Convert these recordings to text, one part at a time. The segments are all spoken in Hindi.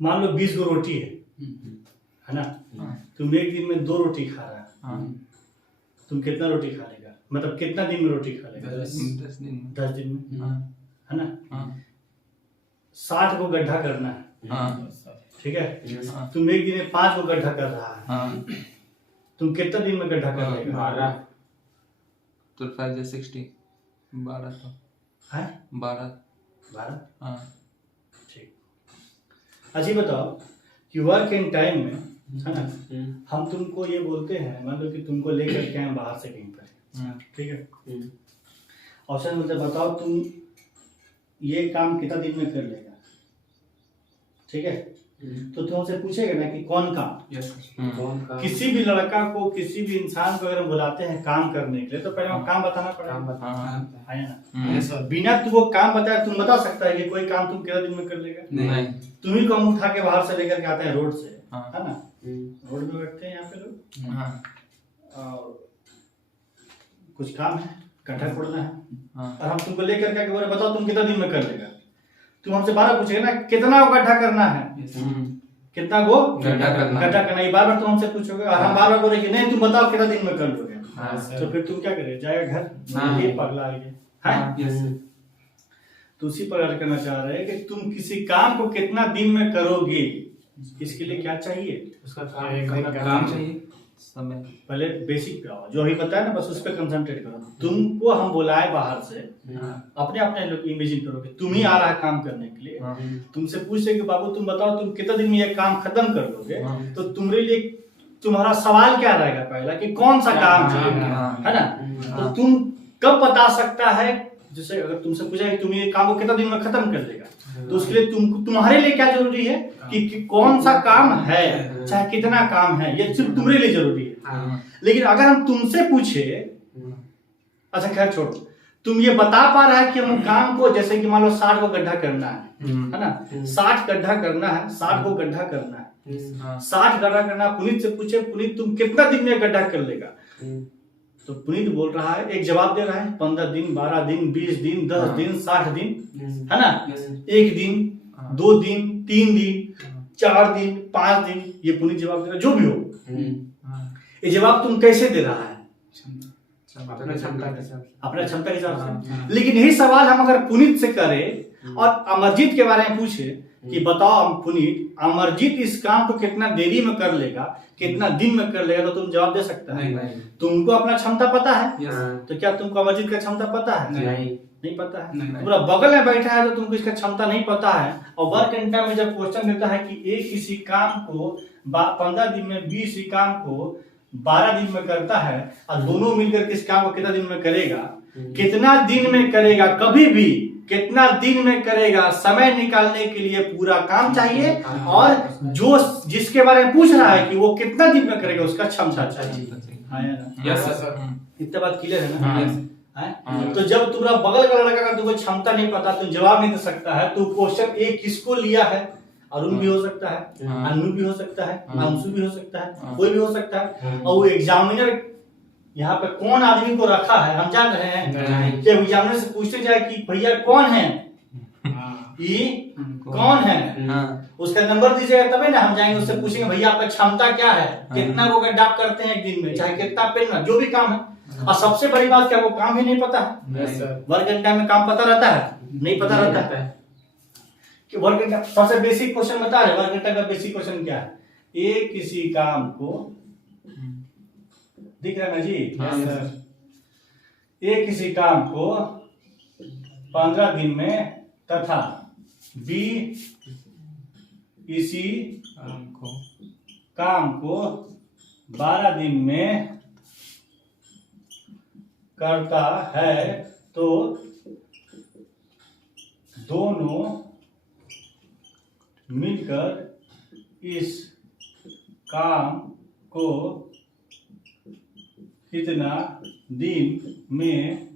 मान लो 20 गो रोटी है ना। तुम एक दिन में 2 रोटी खा रहा है, तुम कितना रोटी खा लेगा, मतलब कितना दिन में रोटी खा लेगा? 10 दिन में। 10 दिन में, है ना। 60 को गड्ढा करना है, ठीक है। तुम एक दिन में 5 को गड्ढा कर रहा है, तुम कितना दिन में गड्ढा कर लेगा? 12 तो 5 is 60 12 तो है 12 ठीक। अच्छा बताओ कि वर्क इन टाइम में, है ना, हम तुमको ये बोलते हैं, मान लो कि तुमको लेकर के आए बाहर से कहीं पर, ठीक है। ऑप्शन बोलते बताओ तुम ये काम कितना दिन में कर लेगा, ठीक है। तो तुमसे पूछेगा ना कि कौन काम। कौन काम? किसी भी लड़का को, किसी भी इंसान को अगर हम बुलाते हैं काम करने के लिए, तो पहले हम काम बताना पड़ेगा, है ना। बिना तुमको काम बताए तुम बता सकता है कि कोई काम तुम कितना दिन में कर लेगा? नहीं। तुम ही को हम उठा के बाहर से लेकर के आते हैं रोड से, है ना। रोड में बैठते हैं यहाँ पे लोग, और कुछ काम है, गड्ढा खोदना है, और हम तुमको लेकर के बोले बताओ तुम कितना दिन में कर लेगा। तुम हमसे 12 पूछेगा ना कितना को गड्ढा करना है, कितना को गड्ढा करना, ये बार बार तुम हमसे पूछोगे, और हम बार बार बोले कि नहीं तुम बताओ कितना दिन में कर लोगे। तो फिर तुम क्या करेगा, जाएगा घर, ये पगला है। तो उसी पर करना चाह रहे हैं कि तुम किसी काम को कितना दिन में करोगे, इसके लिए क्या चाहिए, उसका काम चाहिए, समय। पहले बेसिक पे आओ, जो अभी बताया ना बस उस पर कंसंट्रेट करो। तुमको हम बुलाए बाहर से, अपने अपने लोग इमेजिन करोगे तुम ही आ रहा है काम करने के लिए, तुमसे पूछे कि बाबू तुम बताओ तुम कितना दिन में ये काम खत्म कर लोगे, तो तुम्हारे लिए तुम्हारा सवाल क्या रहेगा पहला कि कौन सा काम है ना। तो तुम कब बता सकता है, जैसे अगर तुमसे पूछा कि तुम ये काम को कितना दिन में खत्म कर देगा, तो उसके लिए तुम्हारे लिए क्या जरूरी है कि कौन सा काम है, चाहे कितना काम है, ये सिर्फ तुम्हारे लिए जरूरी है। लेकिन अगर हम तुमसे पूछे, अच्छा खैर छोड़ो, तुम ये बता पा रहा है कि हम काम को, जैसे कि मान लो 60 को गड्ढा करना है ना, 60 गड्ढा करना है, 60 को गड्ढा करना है, 60 गड्ढा करना। पुनीत से पूछे पुनीत तुम कितना दिन में गड्ढा कर लेगा, तो पुनीत बोल रहा है, एक जवाब दे रहा है 15 दिन, 12 दिन, 20 दिन, 10 दिन, 60 दिन, है ना। 1 दिन, 2 दिन, 3 दिन, 4 दिन, 5 दिन, ये पुनीत जवाब दे रहा है। जो भी हो, ये जवाब तुम कैसे दे रहा है, अपना क्षमता के हिसाब से। लेकिन यही सवाल हम अगर पुनीत से करें और अमरजीत के बारे में पूछे कि बताओ पुनीत, अमरजीत इस काम को कितना देरी में कर लेगा, कितना दिन में कर लेगा, तो तुम जवाब दे सकता है? तुमको अपना क्षमता पता है, तो क्या तुमको अमरजीत का क्षमता पता है? नहीं पता है। पूरा बगल में बैठा है तो तुमको इसका क्षमता नहीं पता है। और वर्क इन टाइम में जब क्वेश्चन देता है कि एक किसी काम को 15 दिन में, 20 ही काम को 12 दिन में करता है, और दोनों मिलकर के इस काम को कितना दिन में करेगा, कितना दिन में करेगा, कभी भी कितना दिन में करेगा, समय निकालने के लिए पूरा काम चाहिए, और जो जिसके बारे में पूछ रहा है कि वो कितना दिन में करेगा उसका क्षमता चाहिए। इतना बात क्लियर है ना? तो जब तुम्हारा बगल का लड़का का तुमको क्षमता नहीं पता, तुम जवाब नहीं दे सकता है, तो क्वेश्चन ए किसको लिया है, अरुण भी हो सकता है, अनु भी हो सकता है, अंशु भी हो सकता है, कोई भी हो सकता है। और वो एग्जामिनर यहाँ पे कौन आदमी को रखा है हम जान रहे हैं। कि एग्जामिनर से पूछते जाए कि भैया कौन है, ये कौन है, उसका नंबर दीजिएगा तभी ना हम जाएंगे, उससे पूछेंगे भैया आपका क्षमता क्या है, कितना वो गड्ढा करते हैं एक दिन में, चाहे कितना पेन, जो भी काम है। और सबसे बड़ी बात क्या, वो काम ही नहीं पता है। वर्क इन टाइम में काम पता रहता है, नहीं पता रहता है कि वर्क इन टाइम। सबसे बेसिक क्वेश्चन बता रहे, वर्क इन टाइम का बेसिक क्वेश्चन क्या है, एक किसी काम को, दिख रहा है ना जी, एक किसी काम को 15 दिन में तथा बी इसी काम को 12 दिन में करता है, तो दोनों मिलकर इस काम को कितना दिन में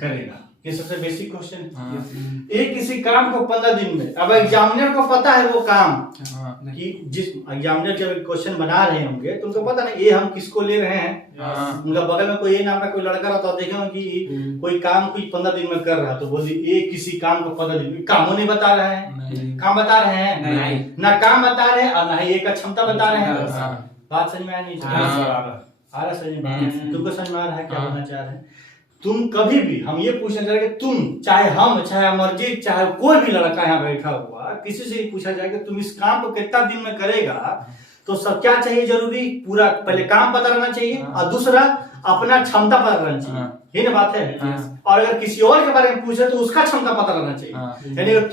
करेगा। ये सबसे बेसिक क्वेश्चन है। हाँ। एक किसी काम को 15 दिन में, अब एग्जामिनर को पता है वो काम हाँ। कि जिस एग्जामिनर जब क्वेश्चन बना रहे होंगे तो उनको पता नहीं ये हम किसको ले रहे हैं। हाँ। उनका बगल में कोई ये नाम का कोई लड़का रहता है, देखेंगे कि कोई काम कोई 15 दिन में कर रहा है तो बोल ये किसी काम को 15 दिन में, कामों नहीं बता रहे हैं, नहीं। काम बता रहे हैं नहीं। ना काम बता रहे हैं और ना ही एक क्षमता बता रहे हैं। हाँ। बात समझ में आ नहीं हाँ, आ रहा समझ में? तुमको समझ में आ रहा है क्या हाँ। बोलना चाह रहे हैं? तुम कभी भी, हम ये पूछना चाह रहे हैं कि तुम चाहे हम चाहे अमरजीत चाहे कोई भी लड़का यहाँ बैठा हुआ किसी से पूछा जाए कि तुम इस काम को कितना दिन में करेगा तो सब क्या चाहिए जरूरी, पूरा पहले काम पता रहना चाहिए और दूसरा अपना क्षमता पता रहना चाहिए। ये ना बात है। और अगर किसी और के बारे में पूछ रहे तो उसका क्षमता पता रहना चाहिए। यानी अगर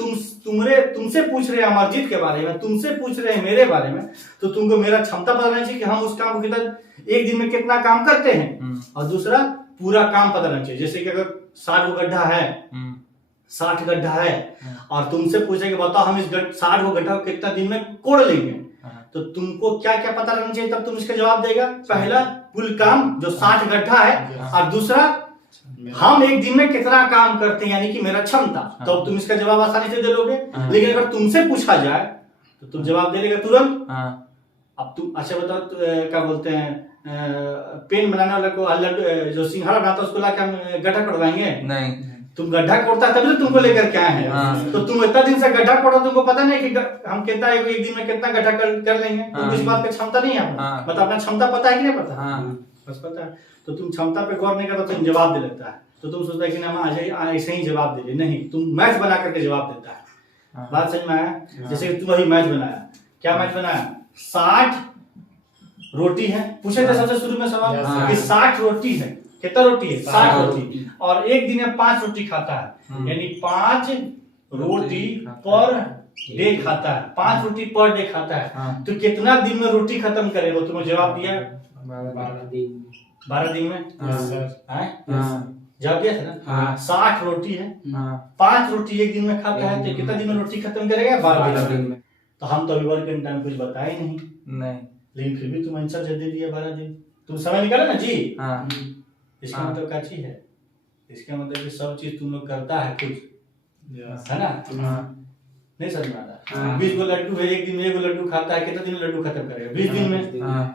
तुमसे पूछ रहे हैं अमरजीत के बारे में, तुमसे पूछ रहे हैं मेरे बारे में, तो तुमको मेरा क्षमता पता रहना चाहिए कि हम उस काम को कितना एक दिन में कितना काम करते हैं, और दूसरा पूरा काम पता रहना चाहिए। जैसे कि अगर 60 गड्ढा है, 60 गड्ढा है और तुमसे पूछे कि बताओ हम इस 60 गड्ढा को कितना दिन में कोड़ लेंगे, तो तुमको क्या क्या पता रहना चाहिए तब तुम इसका जवाब देगा। पहला कुल काम जो 60 गड्ढा है, और दूसरा हम एक दिन में कितना काम करते हैं यानी कि मेरा क्षमता, तो तुम इसका जवाब आसानी से दे लोगे। लेकिन अगर तुमसे पूछा जाए तो तुम जवाब दे लेगा तुरंत। अब तुम अच्छा बताओ क्या बोलते हैं, पेन बनाने वाले को लड्डू जो सिंघाड़ा बनाता है उसको लाके हम गड्ढा कोड़वाएंगे? नहीं। तुम गड्ढा कोड़ता है तभी तो तुमको लेकर के आए हैं। तो तुम इतना दिन से गड्ढा कोड़ा, तुमको पता नहीं कि हम कितना एक दिन में कितना गड्ढा कर लेंगे। तुमको इस बात पे क्षमता नहीं है, मतलब अपना क्षमता पता है कि नहीं पता? बस पता है। तो तुम क्षमता पे गौर नहीं करता, तुम जवाब दे लगता है, तो तुम सोचता है कि ना ऐसे ही जवाब दे दे। नहीं, तुम मैच बना करके जवाब देता है। बात समझ में आया? जैसे तुम अभी मैच बनाया, क्या मैच बनाया? 60 रोटी है, पूछे थे सबसे शुरू में सवाल कि 60 रोटी है, कितना रोटी है? 60 रोटी, और एक दिन में 5 रोटी खाता है, यानी 5 रोटी पर डे खाता है, 5 रोटी पर डे खाता है। तो कितना दिन में रोटी खत्म करेगा? तुमने जवाब दिया 12 दिन में। जवाब दिया था ना? 60 रोटी है, 5 रोटी एक दिन में खाता है, तो कितना दिन में रोटी खत्म करेगा? 12 दिन में। तो हम तो अभी वर्क एंड टाइम कुछ बताए नहीं, लेकिन फिर भी तुम आंसर दे दिया 12 दिन। तुम समय निकाला ना जी। इसका मतलब क्या चीज है? इसका मतलब कि सब चीज तुम लोग करता है खुद, है ना? नहीं समझ में आ रहा? 20 गो लड्डू है, एक दिन में 1 गो लड्डू खाता है, कितना दिन में लड्डू खत्म करेगा? 20 दिन में।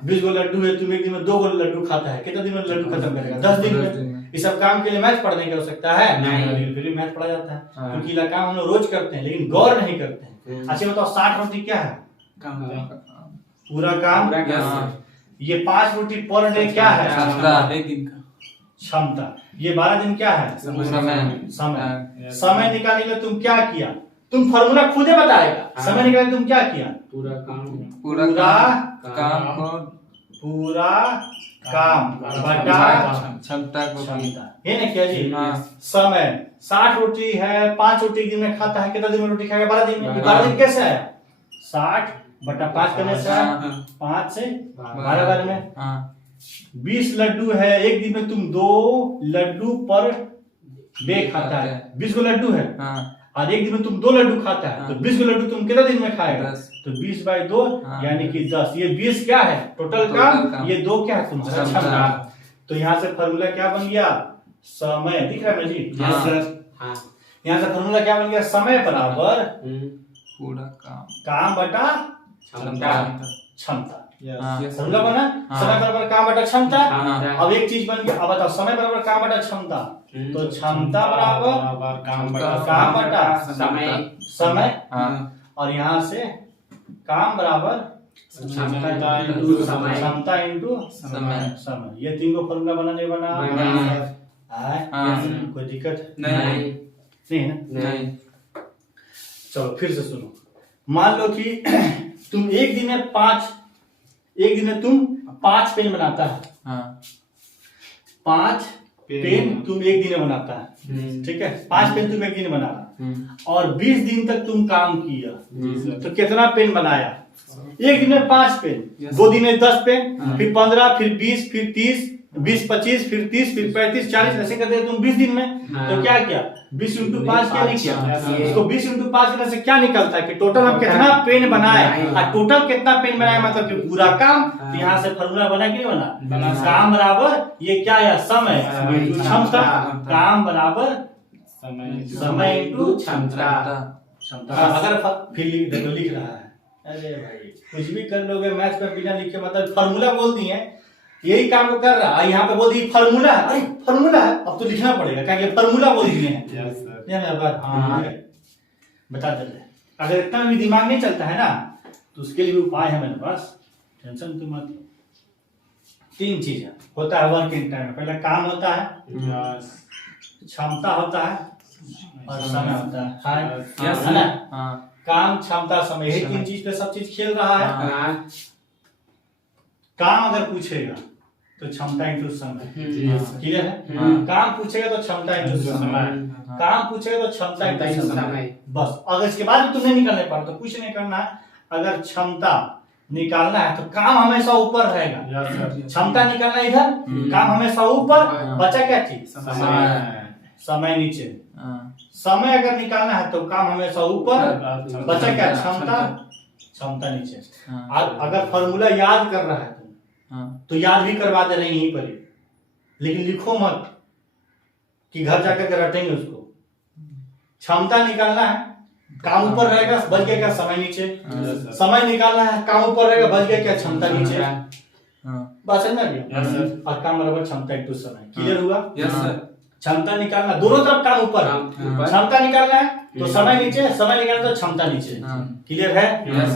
20 गो लड्डू है, तुम एक दिन में 2 गो लड्डू खाता है, कितना दिन में लड्डू खत्म करेगा? 10 दिन में। इस सब काम के लिए मैथ पढ़ने की आवश्यकता है नहीं, फिर भी मैथ पढ़ा जाता है क्योंकि ये काम हम लोग रोज करते हैं लेकिन गौर नहीं करते हैं। अच्छा बताओ 60 रोटी क्या है? पूरा काम। ये 5 रोटी पर डे क्या है? क्षमता। ये 12 दिन क्या है? समय। समय निकालने के लिए तुम क्या किया? तुम फॉर्मूला खुद ही बताएगा। समय निकालने तुम क्या किया? पूरा काम बटा क्षमता को। ये ना क्या जी? समय 60 रोटी है, 5 रोटी एक दिन में खाता है, कितना दिन में रोटी खाएगा? 12 दिन में। 12 दिन कैसे आया? 60 बटा 5 करने से 5 से 12 बार में। 20 लड्डू है, एक दिन में तुम 2 लड्डू पर डे खाता है। 20 गो लड्डू है और एक दिन में तुम 2 लड्डू खाता है, तो 20 गो लड्डू तुम कितना दिन में खाएगा? तो 20/2 यानी कि 10। ये 20 क्या है? टोटल काम। ये 2 क्या है? तुम्हारा क्षमता। तो यहाँ से फॉर्मूला क्या बन गया? समय। दिख रहा है जी? यहाँ से फॉर्मूला क्या बन गया? समय बराबर पूरा काम बटा क्षमता। फॉर्मूला बना समय बराबर काम बटा क्षमता। अब एक चीज बन गया, अब बताओ समय बराबर काम बटा क्षमता, तो क्षमता बराबर काम बटा समय, और यहाँ से काम बराबर क्षमता इंटू समय। ये 3 को फॉर्मूला बना नहीं बना? कोई दिक्कत नहीं है ना? चलो फिर से सुनो। मान लो कि तुम एक दिन में 5 पेन बनाता है। 5 पेन तुम एक दिन में बनाता है, ठीक है? 5 पेन तुम एक दिन में बना रहा और 20 दिन तक तुम काम किया, तो कितना पेन बनाया? एक दिन में 5 पेन, 2 दिन में 10 पेन, फिर 15, फिर 20, फिर 30, 20-25, फिर 30, फिर 35-40, ऐसे करते तुम 20 दिन में। तो क्या किया? 20 × 5 क्या नहीं किया? इसको 20 × 5 करने से क्या निकलता है कि टोटल हम कितना पेन बनाए, और टोटल कितना पेन बनाए मतलब कि पूरा काम। तो यहाँ से फॉर्मूला बना कि नहीं बना? काम बराबर ये क्या है? समय। क्षमता। काम बराबर समय इंटू क्षमता। क्षमता। अगर फिर लिख रहा है, अरे भाई कुछ भी कर लोगे मैथ्स में बिना लिखे, मतलब फार्मूला बोल दिए, यही काम को कर रहा है, यहाँ पे बोल दिए फार्मूला है, अरे फार्मूला है, अब तो लिखना पड़ेगा क्या, फार्मूला बोल दिए हैं। हाँ बता देते हैं। अगर इतना भी दिमाग नहीं चलता है ना, तो उसके लिए उपाय है मेरे पास, टेंशन तुम मत लो। 3 चीज होता है वर्क इन टाइम। पहला काम होता है, क्षमता होता है और समय होता है। है ना? काम, क्षमता, समय, यही 3 चीज पे सब चीज खेल रहा है। काम अगर पूछेगा तो क्षमता इंटू समय, क्लियर है? काम पूछेगा तो क्षमता इंटू समय, काम पूछेगा तो क्षमता इंटू समय, बस। अगर इसके बाद भी तुम्हें निकालने पड़ा तो कुछ नहीं करना है। अगर क्षमता निकालना है तो काम हमेशा ऊपर रहेगा, क्षमता निकालना इधर, काम हमेशा ऊपर, बचा क्या चीज? समय नीचे। समय अगर निकालना है तो काम हमेशा ऊपर, बचा क्या? क्षमता, क्षमता नीचे। अगर फॉर्मूला याद कर रहा है तो याद भी करवा दे रहे यहीं पर ही, लेकिन लिखो मत कि घर जाकर के रटेंगे उसको। क्षमता निकालना है, काम ऊपर रहेगा, बच गया क्या? समय नीचे। समय निकालना है, काम ऊपर रहेगा, बच गया क्या? क्षमता नीचे। बस है ना भैया? और काम बराबर क्षमता इंटू समय। क्लियर हुआ? क्षमता निकालना, दोनों तरफ काम ऊपर, क्षमता निकालना है तो समय नीचे, समय निकालना तो क्षमता नीचे। क्लियर है?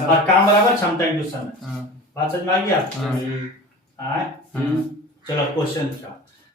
और काम बराबर क्षमता इंटू समय। बात समझ में आ गया? चलो क्वेश्चन का